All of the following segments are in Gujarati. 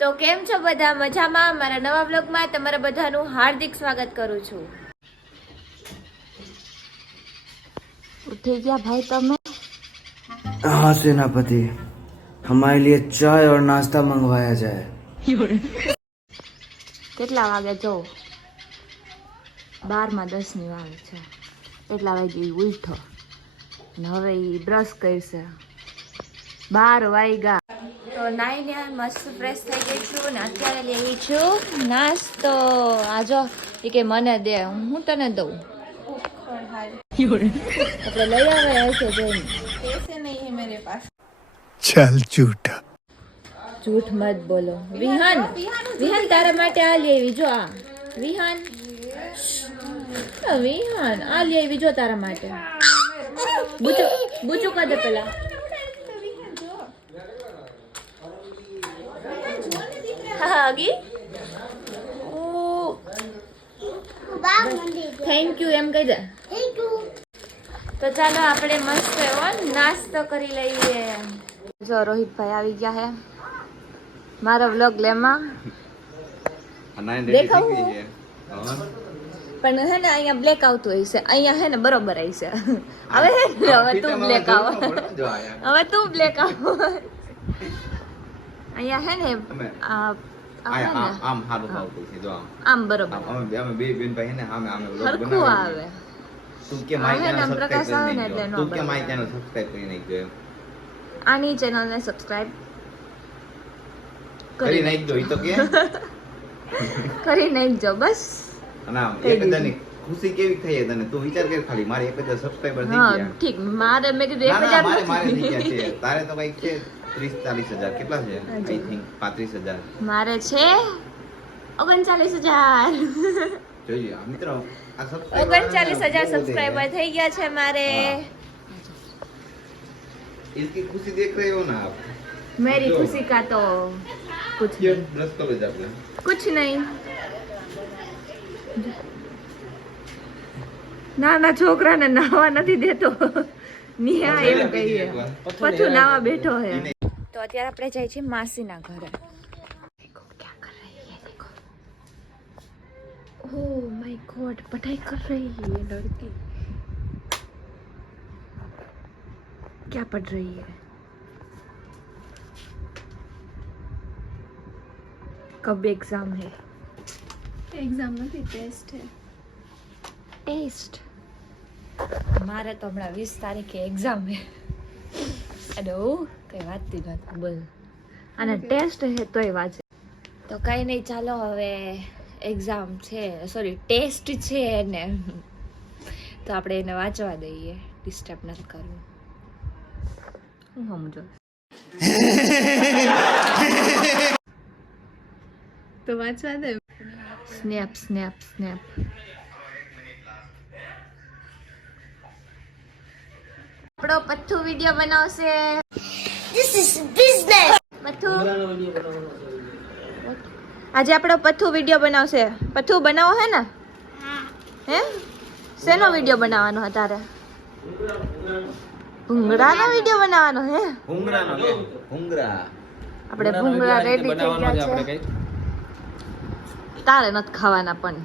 તો કેમ છો બધા? મજામાં? મારા નવા વ્લોગમાં તમારા બધાનું હાર્દિક સ્વાગત કરું છું. ઉઠી ગયા ભાઈ તમે? हाँ सेनापति, हमारे लिए चाय और नाश्ता मंगवाया जाए. કેટલા વાગે જો 12:10 વાગે છે. એટલા વાગે ઉઠો ને હવે બ્રશ કરશે. 12 વાગ્યા તો નાઈને મસ્ત ફ્રેશ થઈ ગઈ છું ને અત્યારે લઈ છું નાસ્તો. આ જો એ કે મને દે, હું તને દઉં. આપણે લઈ આવ્યા છે જોઈને. पैसे नहीं है मेरे पास. चल झूठा. झूठ मत बोलो. विहान विहान तारा માટે આ લઈ આવી જો. આ વિહાન વિહાન આ લઈ આવી જો તારા માટે. બુચુ કર દે પેલા. હા ગી થેન્ક યુ એમ કહી દે. તો ચાલો આપણે મસ્ત એવો નાસ્તો કરી લઈએ. જો રોહિતભાઈ આવી ગયા હે મારો વ્લોગ લેમાં. દેખાવું પણ હે ને અહીંયા બ્લેક આવતું હોય છે. અહીંયા હે ને બરોબર આવી છે. હવે હે ને હવે તું બ્લેક આવ. હવે તું બ્લેક આવ. અહીંયા હે ને આમ હારું આવતું છે જો આમ બરોબર અમે બે બેન ભાઈ ને આમે હરખું આવે. તું કે મારી ચેનલ સબસ્ક્રાઇબ કરી નાખજો. તું કે મારી ચેનલ સબસ્ક્રાઇબ કરી નાખજો. આની ચેનલને સબસ્ક્રાઇબ કરી નાખજો. ઈ તો કે કરી નાખજો બસ. અને એક હજારની ખુશી કેવી થઈ તને તું વિચાર કર ખાલી. મારે 1000 સબસ્ક્રાઇબર થઈ હા ગયા. ઠીક. મારે મેં કીધું 1000 મારે થઈ ગયા છે. તારે તો કઈક છે 30-40 હજાર. કેટલા છે? I think 35,000. મારે છે 39,000. જોઈએ મિત્રો આ 39,000 સબસ્ક્રાઇબર થઈ ગયા છે મારે. इसकी खुशी देख रहे हो ना आप? मेरी खुशी का तो कुछ ये नहीं. ब्रश कर लो आपने. कुछ नहीं. નાના છોકરાને નાવા નથી દેતો. નિહા એમ કહીએ. પથુ નાવા બેઠો હે. તો અત્યારે આપણે જઈએ છીએ માસીના ઘરે. देखो क्या कर रही है. देखो ओह माय गॉड पढ़ाई कर रही है ये लड़की. क्या पढ़ रही है? कब एग्जाम है? एग्जाम नहीं, टेस्ट है. टेस्ट. મારે તો હમણાં 20 તારીખે એક્ઝામ હે. અરે કઈ વાતતી નથી બોલ. અને ટેસ્ટ હે તોય વાંચે. તો કઈ નહીં ચાલો હવે એક્ઝામ છે, સોરી ટેસ્ટ છે ને તો આપણે એને વાંચવા દઈએ. ડિસ્ટર્બ નથી કરવું. હું સમજો तो वाचवा दे. Snap snap snap. આપણો પથ્થુ વિડિયો બનાવશે. This is business. પથ્થુ આજે આપણો પથ્થુ વિડિયો બનાવશે. પથ્થુ બનાવો હે ને? હે શેનો વિડિયો બનાવવાનો છે તારે? ભૂંગળાનો વિડિયો બનાવવાનો હે? ભૂંગળાનો કે ભૂંગળા. આપણે ભૂંગળા રેડી થઈ ગયા છે. તારે નથી ખાવાના પણ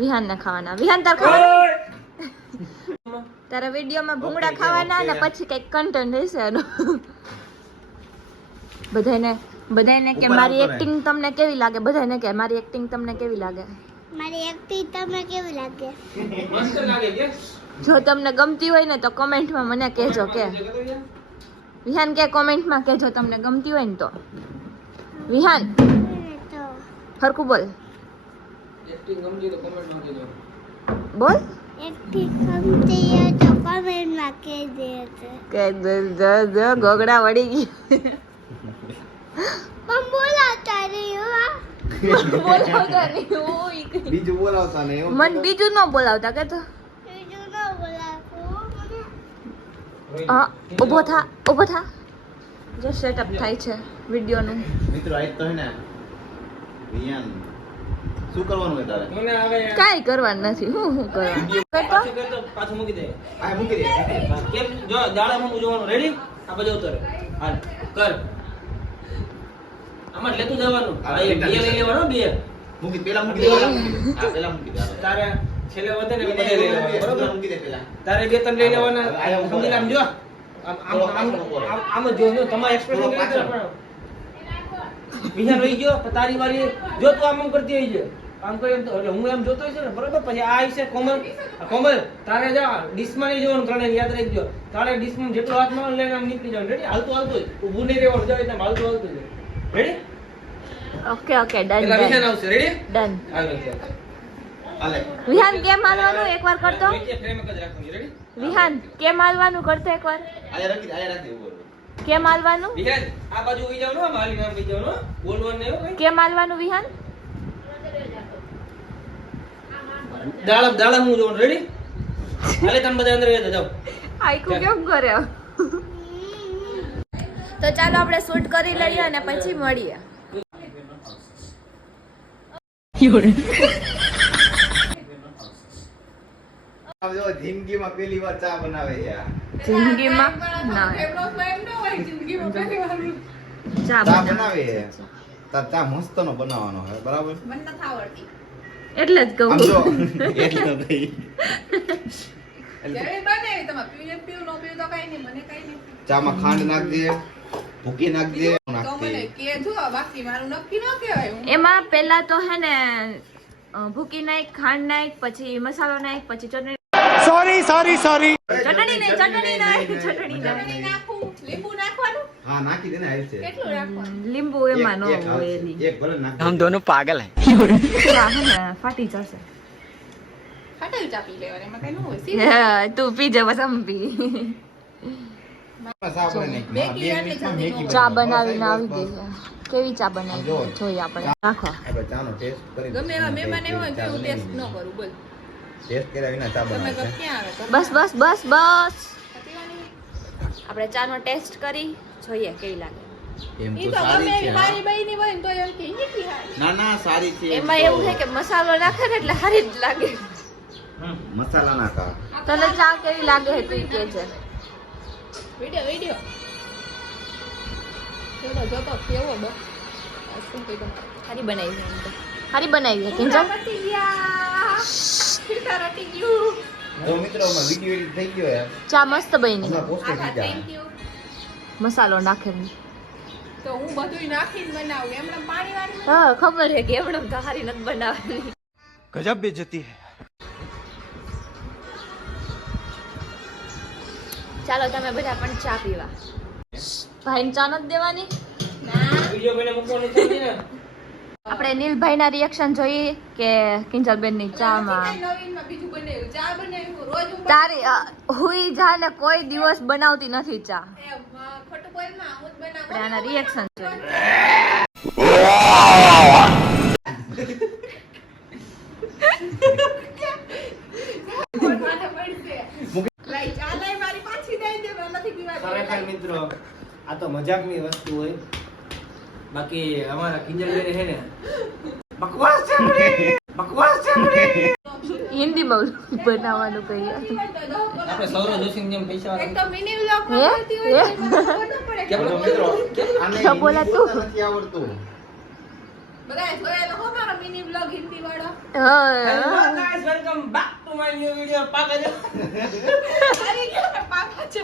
વિહાન ને ખાવાના. વિહાન તાર ખાવાના. તારા વિડીયોમાં ભૂંગળા ખાવાના ને પછી કઈક કન્ટેન્ટ હશે એનો. બધાને કે મારી એક્ટિંગ તમને કેવી લાગે? બધાને કે મારી એક્ટિંગ તમને કેવી લાગે? મારી એક્ટિંગ તમને કેવી લાગે? જો તમને ગમતી હોય ને તો કોમેન્ટમાં મને કહેજો. કે વિહાન કે કોમેન્ટમાં કહેજો તમને ગમતી હોય ને તો. વિહાન તો હરકું બોલ. બોલ. એક્ટિંગ ગમતી હોય તો કોમેન્ટમાં કહી દેજો. કે ગોગડા વળી ગઈ. પણ બોલાવતા નહીં હો. બોલાવતા નહીં હોય. બીજું બોલાવતા ને એવું. મન બીજું ન બોલાવતા કે તો. બીજું ન બોલાવો મને. હા ઊભો થા. જો સેટઅપ થાય છે વિડિયોનું. મિત્રો આજ તો હે ને વિયાન શું કરવાનું હે તારે? કાઈ કરવાનું નથી. હું કરવાનું પાછું મૂકી દે. આ મૂકી દે. કેમ જો દાડામાં જોવાનું રેડી? આ બાજુ ઉતર. હાલ કર. આમાં લેતું જવાનું હા, આ એક લેતા બે લઈ લેવાનો બે પેલા મૂકી દે હા પેલા મૂકી દે હાલો. તારે છેલ્લે વધે ને બધે લઈ લેવાનું બરોબર મૂકી દે પેલા તારે બે ત્રણ લઈ લેવાના હવે આમ સમજી લે, આમ જો આમ જ જો તમારા એક્સપ્રેશન થોડો કેવી પાછળ. રીતે વિહાર રહી ગયો પણ તારી વારી જો તું આમ કરતી હોય છે આમ કરી એમ તો એટલે હું એમ જોતો હોય છે ને બરોબર પછી આ છે કોમલ આ કોમલ તારે જા ડિશમાં નહીં જવાનું ત્રણે યાદ રાખજો તારે ડિશમાં જેટલો હાથમાં લઈને આમ નીકળી જવાનું રેડી હાલતું હાલતું ઊભું નહીં રહેવાનું જાય એટલે હાલતું હાલતું રેડી ઓકે ઓકે ડન પેલા વિહાન ડન આવશે રેડી ડન હાલો ચાલ હાલે વિહાન કેમ હાલવાનું એકવાર કરતો વચ્ચે ફ્રેમ જ રાખવાની રેડી વિહાન કેમ હાલવાનું કરતો એકવાર આયા રાખી દે ઉપર કેમ હાલવાનું વિહાન આ બાજુ ઉઈ જાવ ને આમ હાલી નામ ઉઈ જાવ ને બોલવાનું નહીં હો કઈ કેમ હાલવાનું વિહાન દાળમ હું જોઉં રેડી હાલે તમે બધા અંદર જતા જાઓ આઈકુ કેમ કરે તો ચાલો આપણે શૂટ કરી લઈએ અને પછી મળીએ આમ જો જિંદગીમાં પહેલી વાર ચા બનાવે છે આ. જિંદગીમાં ના ચા ચા બનાવ બનાવે છે તાર ચા મસ્તનો બનાવવાનો છે બરાબર મને નથી આવડતી એટલે જ આમ કહું જો એટલે તો થઈ જ્યારે બનાવી તમે પીવું નો પીવું તો કઈ નહીં મને કઈ નહીં ચામાં ખાંડ નાખજે ભૂકી નાખજે તો મને નાખજે કેજો બાકી મારું નક્કી ન કહેવાય હું એમાં પેલા તો હે ને ભૂકી નાખ ખાંડ નાખ પછી મસાલો નાખ પછી ચટણી सॉरी सॉरी सॉरी ચટણી નાખ ચટણી ચટણી નાખું લીંબુ નાખવાનું હા નાખી દે ને હાલ છે કેટલું રાખવાનું લીંબુ એમાં નો એક હાલ હોય છે. એની એક ભલે નાખ हम दोनों पागल हैं હા, હે ને ફાટી જશે ફાટેલ ચા પી લેવાની એમાં કઈ ન હોય સીધું હા, તું પી જા બસ આમ પી ચા આપણે નાખી. બે હા, કિલો બે આટલી મિનિટમાં જલ્દી મેગી ચા બનાવી. બનાવીને બસ, આવી બસ, ગઈ છે કેવી ચા બનાવી જો. જોઈએ આપણે રાખો આપણે ચાનો ટેસ્ટ કરી ગમે એવા મહેમાન એવા હોય તો હું ટેસ્ટ ન કરું બોલ ટેસ્ટ કર્યા વિના ચા તમે બનાવે છે ક્યાં આવે તો બસ બસ બસ બસ પીવાની આપણે ચાનો ટેસ્ટ કરી જોઈએ કેવી લાગે એમ ઈ તો તો સારી ગમે છે એવી હા. મારી બહેની હોય ને તો એમ કે ઈથી હારી ના ના સારી છે એમાં એવું છે કે મસાલો નાખે ને એટલે સારી જ લાગે મસાલા નાખા તને ચા કેવી લાગે છે તું કે છે વિડિયો જોતો જોતો કેવો બો શું કીધું સારી બનાવી છે એમ તો. સારી બનાવી છે કિંજલ પતી ગયા ફિલ્ટર હટી ગયું તો મિત્રો માં વિડિયો એડિટ થઈ ગયો યાર ચા મસ્ત બની હમણાં પોસ્ટ આખા થઈ થેન્ક જાય યુ મસાલો નાખેલો તો હું બધુંય નાખીને બનાવું એમને પાણી વાળી હા ખબર છે કે એવડમ તો સારી નથી બનાવવાની गजब बेइज्जती है ચાલો તમે બધા પણ ચા પીવા ભાઈને ચા નથી દેવાની વિડિયો બને મૂકવાનું છે ને આપણે નીલભાઈના રિએક્શન જોઈએ કે કિંજલબેનની ચામાં નવીનમાં બીજું બનાવ્યું ચા બનાવ્યું રોજ હું તારી હુઈ જાને કોઈ દિવસ બનાવતી નથી ચા ખોટું બોલમાં હું જ આપણે બનાવું આના રિએક્શન જોઈએ લાઈ ચા લાઈ મારી પાછી દઈ દે મને નથી પીવા ખરેખર મિત્રો આ તો મજાકની વસ્તુ હોય બાકી અમારા કિંજલબેન છે ને બકવાસ છે હિન્દીમાં બનાવવાનું કહીએ આપણે સૌરવ જોશીની જેમ પૈસા એક તો મિની વ્લોગ હે? કરતી હોય તો મને ખબર ન પડે તો મિત્રો આને શું બોલા તું? હિન્દી બોલતા નથી આવડતું બધાએ જોયેલો હો મારો મિની વ્લોગ હિન્દી વાળો hello guys welcome back to my new video પાકા અરે કે પાપા છો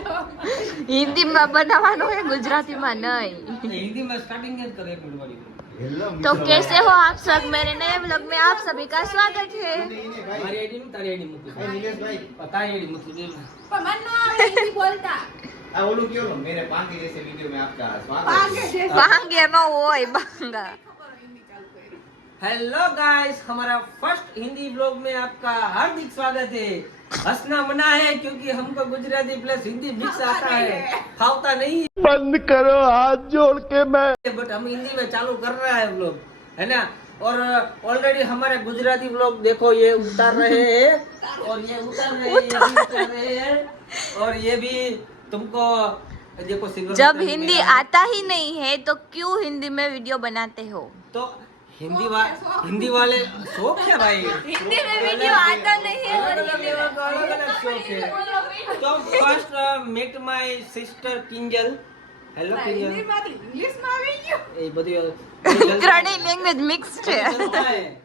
હિન્દીમાં બનાવવાનું હોય ગુજરાતીમાં નહીં હિન્દીમાં સ્ટાર્ટિંગ જ કરે એક મિનિટ વાળી હેલો तो कैसे हो आप सब मेरे नए व्लॉग में आप सभी का स्वागत है ભાઈ મારી આઈડી નું તારી આઈડી મૂકી ભાઈ નિલેશભાઈ તારી આઈડી મૂકી દે પણ મને ન આવડે હિન્દી બોલતા આ ઓલું કયો મેરે પાંખી જैसे वीडियो में आपका स्वागत પાગે है છે बांगे नो ओए बांगा हेलो गाइस हमारा फर्स्ट हिंदी व्लॉग में आपका हार्दिक स्वागत है हंसना मना है क्योंकि हमको गुजराती प्लस हिंदी मिक्स आता है फावता नहीं बंद करो हाथ जोड़ के मैं है बट हम हिंदी में चालू कर रहा है व्लॉग है ना और ऑलरेडी हमारे गुजराती व्लॉग देखो ये उतार रहे हैं और ये उतार रहे हैं ये भी उतार रहे हैं और ये भी तुमको देखो सिल्वर जब बटन हिंदी मेरा- आता ही नहीं है तो क्यों हिंदी में वीडियो बनाते हो तो हिंदी वाले शौक है भाई हिंदी में वीडियो आता नहीं है और हिंदी में अलग अलग शौक है तो first met my sister Kinjal hello હિન્દીમાંથી ઇંગ્લિશમાં આવી ગયું એ બધું ત્રણેય લેંગ્વેજ મિક્સ છે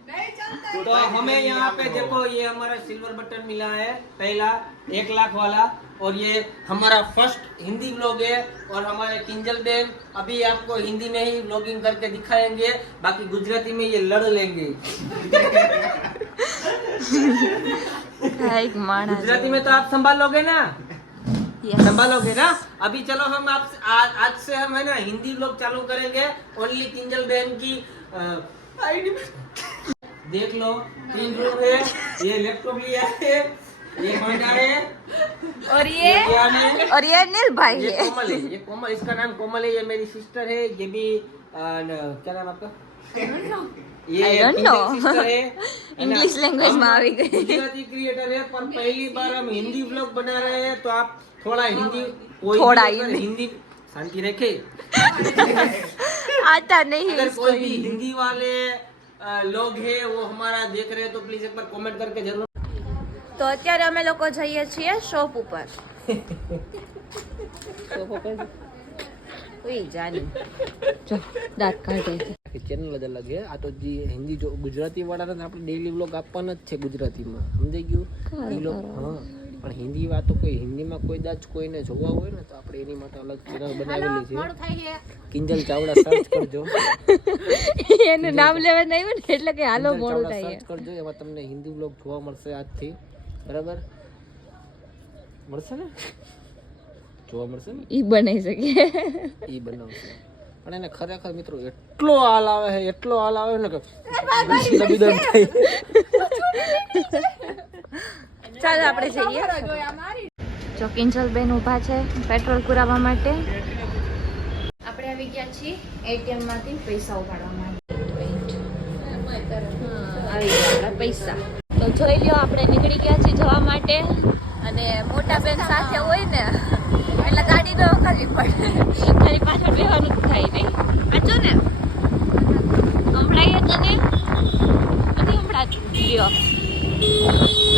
नहीं चलता तो हमें यहाँ पे देखो ये हमारा सिल्वर बटन मिला है पहला 1 लाख वाला और ये हमारा फर्स्ट हिंदी व्लॉग है और हमारे किंजल बेन अभी आपको हिंदी में ही व्लॉगिंग करके दिखाएंगे बाकी गुजराती में ये लड़ लेंगे એક માણસ गुजराती में तो आप संभालोगे ना Yes. संभालोगे ना अभी चलो हम आप आज से हम है ना हिंदी व्लॉग चालू करेंगे ओनली किंजल बेन की आईडी देख लो 3 रूम है ये लैपटॉप लिया है ये मांडा है और ये अनिल भाई ये है कोमल है ये कोमल इसका नाम कोमल है ये मेरी सिस्टर है ये भी क्या नाम आपका ये I don't know. सिस्टर है इंग्लिश लैंग्वेज में આવી ગઈ गुजराती क्रिएटर है पर पहली बार हम हिंदी व्लॉग बना रहे हैं तो आप थोड़ा हिंदी कोई थोड़ा भी अगर हिंदी शांति रखे आता नहीं अगर इसको कोई भी हिंदी वाले लोग हैं वो हमारा देख रहे हैं तो प्लीज एक बार कमेंट करके जरूर તો અત્યારે અમે લોકો જઈએ છીએ શોપ ઉપર ઓય જાની જો દાંત કાઢે છે ચેનલ જ અલગ છે આ તો જે હિન્દી જો ગુજરાતી વાળાને આપણે ડેઈલી વ્લોગ આપવાના જ છે ગુજરાતીમાં સમજાઈ ગયું એ લોકો હા પણ હિન્દી વાતો કોઈ હિન્દીમાં કોઈ દાચ કોઈને જોવા હોય ને તો આપણે એની માટે અલગ ચેનલ બનાવેલી છે કિંજલ ચાવડા સર્ચ કરજો એનું નામ લેવા નહીં હોય ને એટલે કે હાલો કિંજલ મોડું ચાવડા થાય સર્ચ કરજો એમાં તમને હિન્દી વ્લોગ જોવા મળશે આજથી બરાબર મળશે ને જોવા મળશે ને ઈ બનાવી શકીએ ઈ બનાવશે પણ એને ખરેખર મિત્રો એટલો હાલ આવે ને કે દબીદબ થાય ચાલો આપણે જઈએ જો કિંજલ બેન ઊભા છે પેટ્રોલ પુરાવવા માટે આપણે આવી ગયા છીએ એટીએમ માંથી પૈસા ઉપાડવા માટે આવી ગયા આપણા પૈસા તો જોઈ લ્યો આપણે નીકળી ગયા છીએ જવા માટે અને મોટા બેન સાથે હોય ને એટલે ગાડી તો ખાલી પડે ખાલી પાછળ બેવાનું થાય નહીં સાચું ને સંભળાય તને નથી સંભળાતું લ્યો તો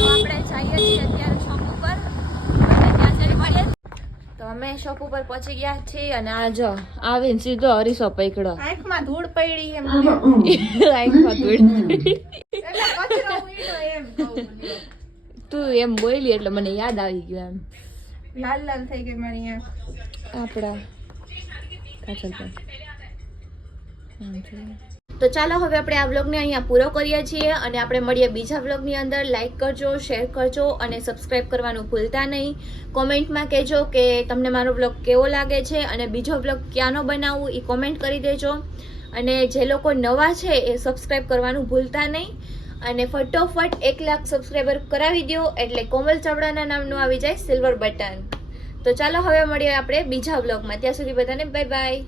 આપણે જઈએ છીએ અત્યારે શોપ ઉપર ત્યાં જઈને મળીએ તો અમે શોપ ઉપર પહોંચી ગયા છીએ અને આ જો આવીને સીધો અરીસો પકડ્યો આંખમાં ધૂળ પડી એમ આંખમાં ધૂળ પડી. એટલે કચરો ઉડ્યો એમ કહું મને. તું એમ બોલી એટલે મને યાદ આવી ગયું એમ લાલ લાલ થઈ ગઈ મારી આંખ આપણા કાજલ પર તો ચાલો હવે આપણે આ વ્લોગને અહીંયા પૂરો કરીએ છીએ અને આપણે મળીએ બીજા વ્લોગની અંદર. લાઈક કરજો, શેર કરજો અને સબસ્ક્રાઈબ કરવાનું ભૂલતા નહીં. કોમેન્ટમાં કહેજો કે તમને મારો વ્લોગ કેવો લાગે છે અને બીજો વ્લોગ ક્યાંનો બનાવવું એ કોમેન્ટ કરી દેજો. અને જે લોકો નવા છે એ સબસ્ક્રાઈબ કરવાનું ભૂલતા નહીં અને ફટોફટ 1 લાખ સબસ્ક્રાઈબર કરાવી દો એટલે કોમલ ચાવડાના નામનું આવી જાય સિલ્વર બટન. તો ચાલો હવે મળીએ આપણે બીજા વ્લોગમાં. ત્યાં સુધી બધાને બાય બાય.